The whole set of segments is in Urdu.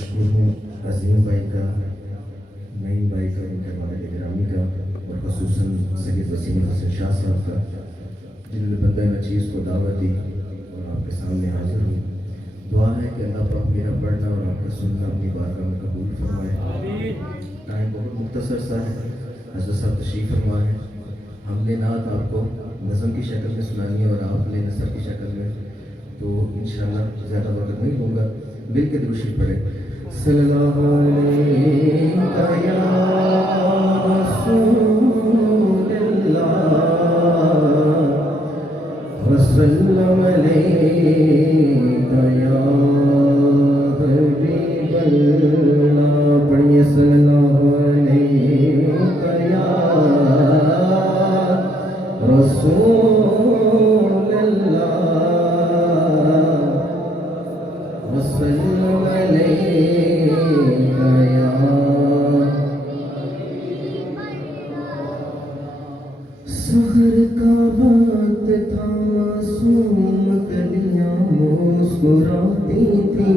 مشکور ہوں عظیم بھائی کا، نئی بھائی کا، ان کے والد گرامی کا، اور خصوصاً سید وسیم حسن شاہ صاحب کا، جنہوں نے بندہ نچیز کو دعوت دی اور آپ کے سامنے حاضر ہوں۔ دعا ہے کہ اللہ پاک میرا پڑھنا اور آپ کا سننا اپنی بارگاہ میں قبول فرمائے۔ ٹائم بہت مختصر سا ہے، حضرت صاحب تشریف فرما ہے۔ ہم نے نعت آپ کو نظم کی شکل میں سنانی ہے اور آپ نے نثر کی شکل میں، تو انشاءاللہ زیادہ وقت نہیں لوں گا، مل کے درود شریف پڑھیں۔ صلی اللہ علیہ یا رسول اللہ وسلم علیک یا حبیب اللہ، پڑھیے صلی اللہ علیہ یا رسول اللہ وسلم علیک یا سحر کا وقت تھا، معصوم کلیاں مسکراتی تھی،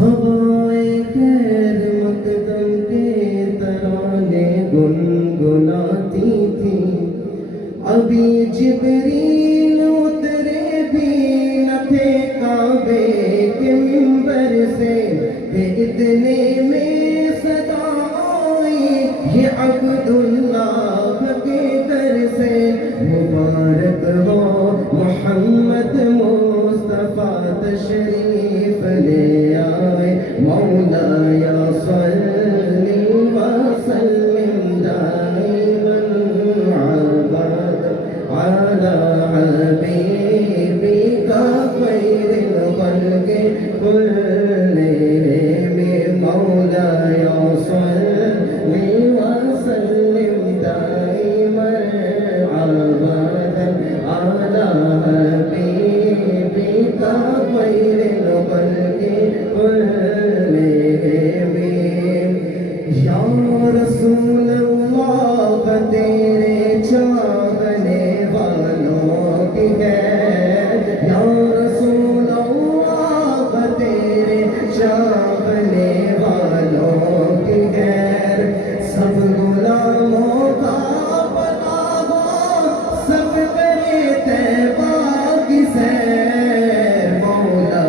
ہوائے خیر مقدم کے ترانے گنگناتی تھی، ابھی جبریل اترے بھی نہ تھے کعبے کے منبر سے کہ اتنے میں صدا آئی یہ عبداللہ کے در سے، مبارک ہو محمد مصطفیٰ تشریف لے آئے، مولا صلی وسلم دائما على حبيبك خير الخلق كلهم، مولاي صل وسلم دائما أبدا على حبيبك خير الخلق كلهم، یا رسول اللہ تیرے چاہنے والوں کی ہے، یا رسول اللہ تیرے چاہنے والوں کی ہے، سب غلاموں کا بنا ہو، سب کرے طیبہ کی سیر، مولا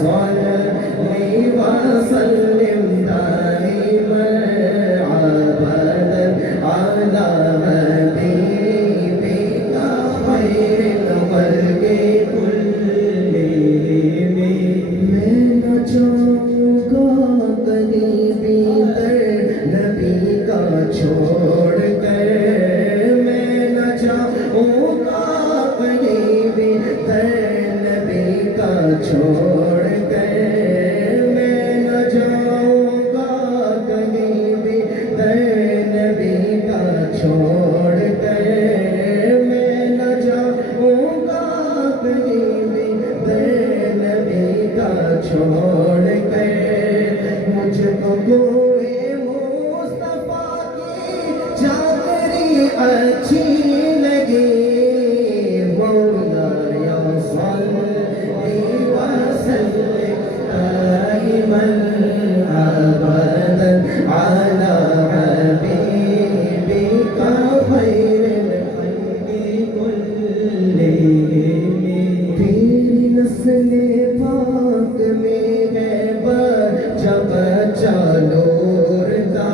صلی وسلم دائما ابدا على حبيبك خير الخلق كلهم، میں نہ جاؤں گا کہیں بھی در نبی کا چھوڑ کر، میں نہ جاؤں گا کہیں بھی در نبی کا چھوڑ کر، میں نہ جاؤں گا کہیں بھی در نبی کا چھوڑ کر، میں نہ جاؤں گا کہیں بھی در نبی کا چھوڑ کر، مجھ کو گوئے مصطفیٰ کی چادری اچھی لگی، مولا صلی وسلم دائما ابدا على حبيبك خير الخلق كلهم، تیری نسل پاک میں ہے بچہ بچہ نور کا،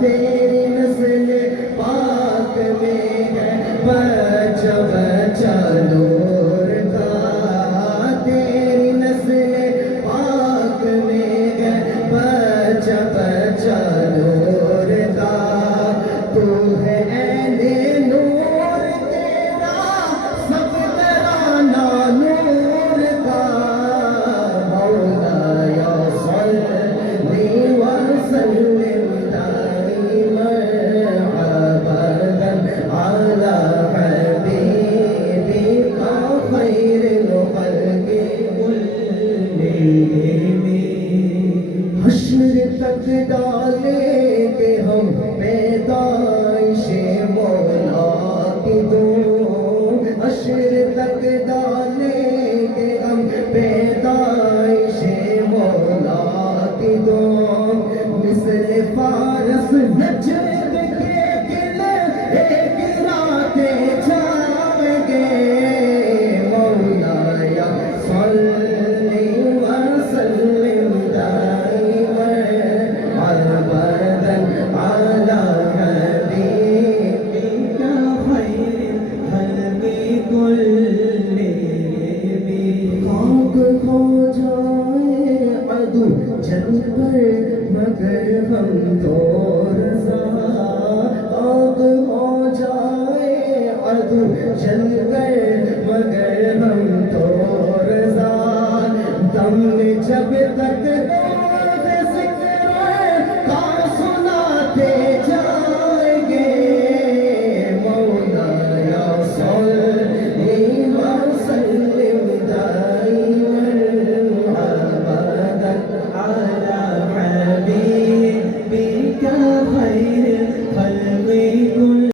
تیری نسل پاک میں ہے بچہ بچہ نور کا، تیری نسل پاک میں ہے بچہ بچہ نور کا، تو ہے عین نور تیرا سب ترانہ نور کا، مولا صلی وسلم دائما ابدا على حبيبك خير الخلق كلهم، حشر تک ڈالیں گے ہم پیدائش مولا کی دو، حشر تک ڈالیں